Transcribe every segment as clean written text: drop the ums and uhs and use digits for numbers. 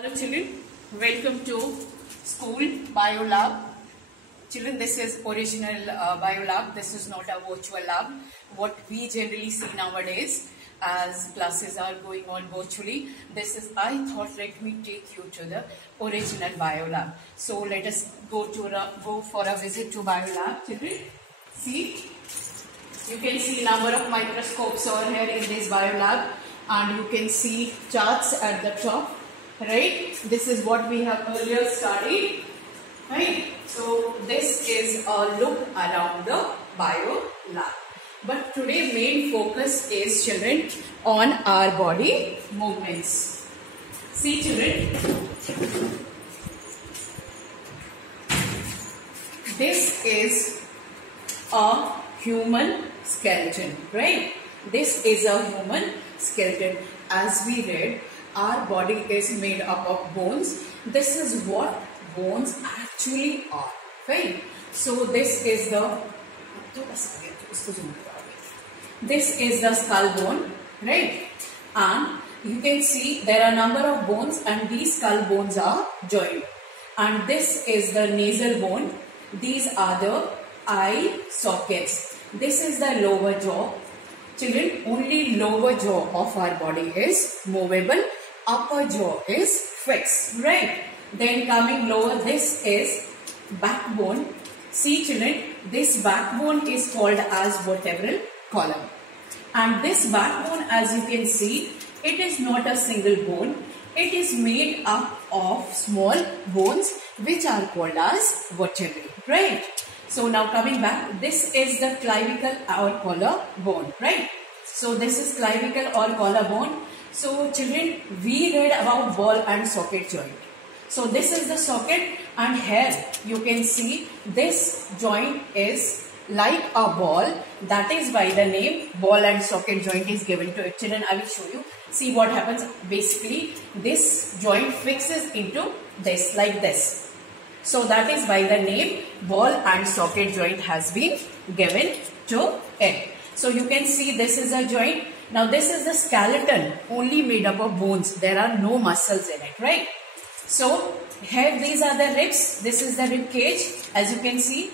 Hello children, welcome to school biolab. Children, this is original biolab. This is not a virtual lab. What we generally see nowadays as classes are going on virtually. This is, I thought, let me take you to the original biolab. So let us go for a visit to biolab. Children, see, you can see number of microscopes over here in this biolab, and you can see charts at the top. Right, this is what we have earlier studied, right? So this is a look around the bio lab. But today main focus is, children, on our body movements. See children, this is a human skeleton, right? This is a human skeleton. As we read, our body is made up of bones. This is what bones actually are, right? So this is the skull bone, right? And you can see there are number of bones, and these skull bones are joined. And this is the nasal bone. These are the eye sockets. This is the lower jaw. Children, only lower jaw of our body is movable. Upper jaw is fixed, right? Then coming lower, this is backbone. See children, this backbone is called as vertebral column. And this backbone, as you can see, it is not a single bone. It is made up of small bones which are called as vertebrae, right? So now coming back, this is the clavicle or collarbone, right? So this is clavicle or collarbone. So children, we read about ball and socket joint. So this is the socket, and here you can see this joint is like a ball. That is why the name ball and socket joint is given to it. Children, I will show you. See what happens. Basically, this joint fixes into this, like this. So that is why the name ball and socket joint has been given to it. So you can see this is a joint. Now this is the skeleton, only made up of bones. There are no muscles in it, right? So here these are the ribs. This is the rib cage. As you can see,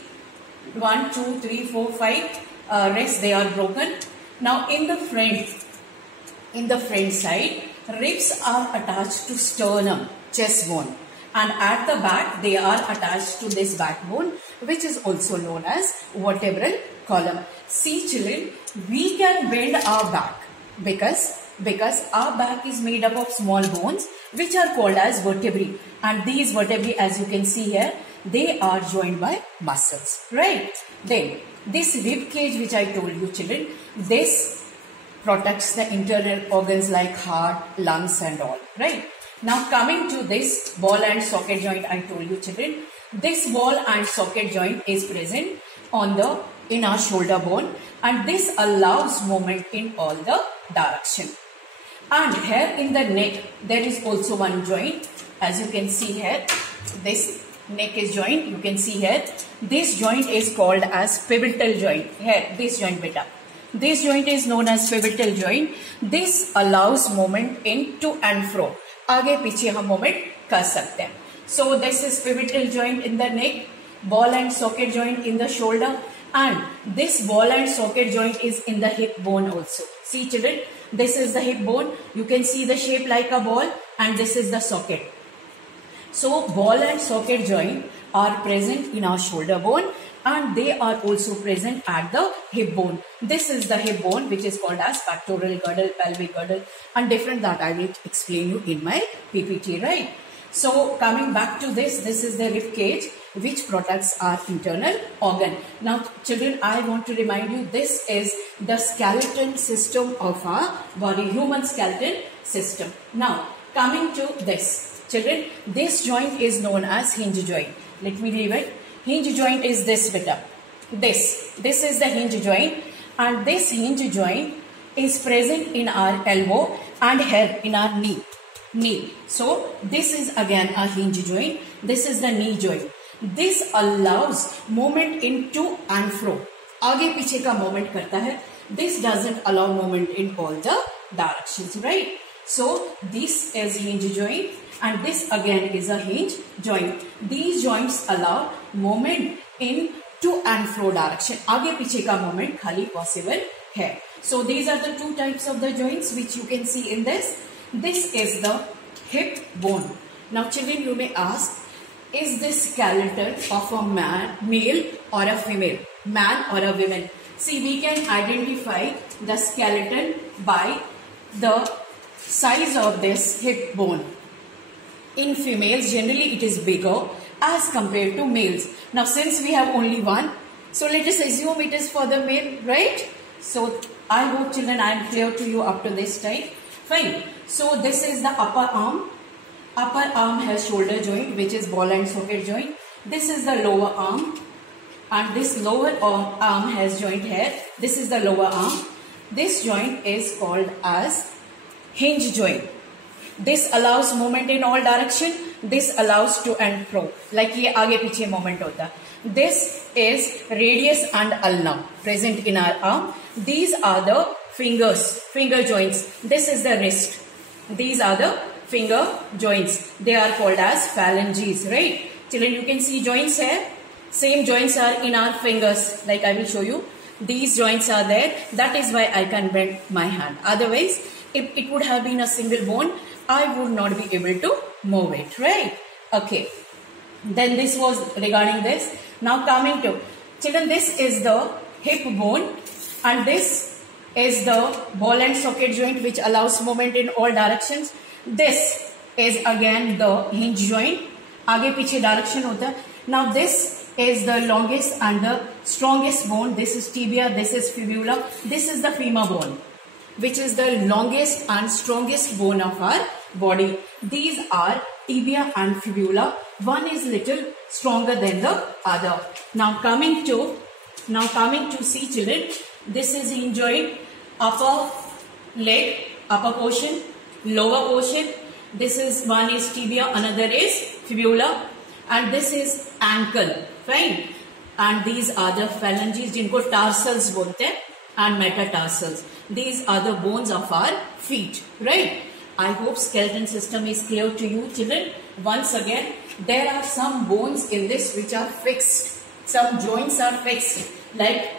1, 2, 3, 4, 5 ribs, they are broken. Now in the front side, ribs are attached to sternum, chest bone. And at the back, they are attached to this backbone, which is also known as vertebral column. See children, we can bend our back because our back is made up of small bones which are called as vertebrae, and these vertebrae, as you can see here, they are joined by muscles, right? Then this rib cage which I told you children, this protects the internal organs like heart, lungs and all, right? Now coming to this ball and socket joint, I told you children, this ball and socket joint is present in our shoulder bone, and this allows movement in all the direction. And here in the neck, there is also one joint. As you can see here, this neck is joint. You can see here, this joint is called as pivotal joint. Here, this joint beta. This joint is known as pivotal joint. This allows movement in to and fro. आगे पीछे हम movement कर सकते हैं. So this is pivotal joint in the neck, ball and socket joint in the shoulder, and this ball and socket joint is in the hip bone also. See children, this is the hip bone. You can see the shape like a ball, and this is the socket. So ball and socket joint are present in our shoulder bone, and they are also present at the hip bone. This is the hip bone, which is called as pectoral girdle, pelvic girdle, and different that I will explain you in my PPT, right? So coming back to this is the rib cage which protects our internal organ. Now children, I want to remind you, this is the skeleton system of our body, human skeleton system. Now coming to this, children, this joint is known as hinge joint. Let me leave it. Hinge joint is this beta. This is the hinge joint, and this hinge joint is present in our elbow and here in our knee. So this is again a hinge joint. This is the knee joint. This allows movement in to and fro. आगे पीछे का movement करता है. This doesn't allow movement in all the directions, right? So this is hinge joint and this again is a hinge joint. These joints allow movement in to and fro direction. आगे पीछे का movement खाली possible है. So these are the two types of the joints which you can see in this. This is the hip bone. Now children, you may ask, is this skeleton of a man, male or a female, man or a woman? See, we can identify the skeleton by the size of this hip bone. In females, generally it is bigger as compared to males. Now, since we have only one, so let us assume it is for the male, right? So, I hope children I am clear to you up to this time. Fine. So, this is the upper arm. Upper arm has shoulder joint, which is ball and socket joint. This is the lower arm. And this lower arm has joint here. This is the lower arm. This joint is called as hinge joint. This allows movement in all direction. This allows to and fro. Like ये आगे पीछे movement होता. This is radius and ulna present in our arm. These are the fingers, finger joints. This is the wrist. These are the finger joints. They are called as phalanges, right? Children, you can see joints here. Same joints are in our fingers. Like I will show you. These joints are there. That is why I can bend my hand. Otherwise, if it would have been a single bone, I would not be able to move it, right? Okay. Then this was regarding this. Now coming to, children, this is the hip bone and this is the ball and socket joint which allows movement in all directions. This is again the hinge joint. आगे पीछे direction होता है. Now this is the longest and the strongest bone. This is tibia, this is fibula, this is the femur bone, which is the longest and strongest bone of our body. These are tibia and fibula. One is little stronger than the other. Now coming to see children, this is hinge joint, upper leg, upper portion, lower portion. This is one is tibia, another is fibula, and this is ankle, fine. And these are the phalanges, जिनको tarsals बोलते हैं, and metatarsals. These are the bones of our feet, right? I hope skeleton system is clear to you, children. Once again, there are some bones in this which are fixed. Some joints are fixed, like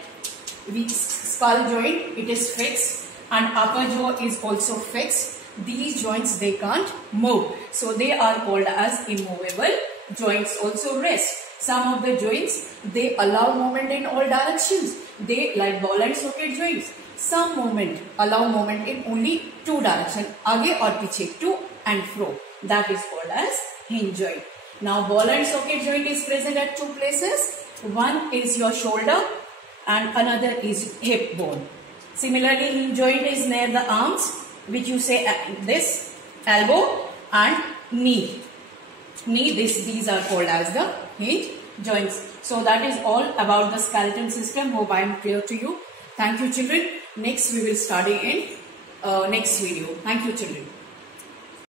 skull joint, it is fixed, and upper jaw is also fixed. These joints, they can't move, so they are called as immovable joints. Also rest. Some of the joints, they allow movement in all directions. They, like ball and socket joints, some movement allow movement in only two directions, आगे और पीछे, to and fro. That is called as hinge joint. Now ball and socket joint is present at two places. One is your shoulder and another is hip bone. Similarly, hinge joint is near the arms, which you say this, elbow and knee. These are called as the hinge joints. So that is all about the skeleton system. Hope I am clear to you. Thank you, children. Next we will study in next video. Thank you, children.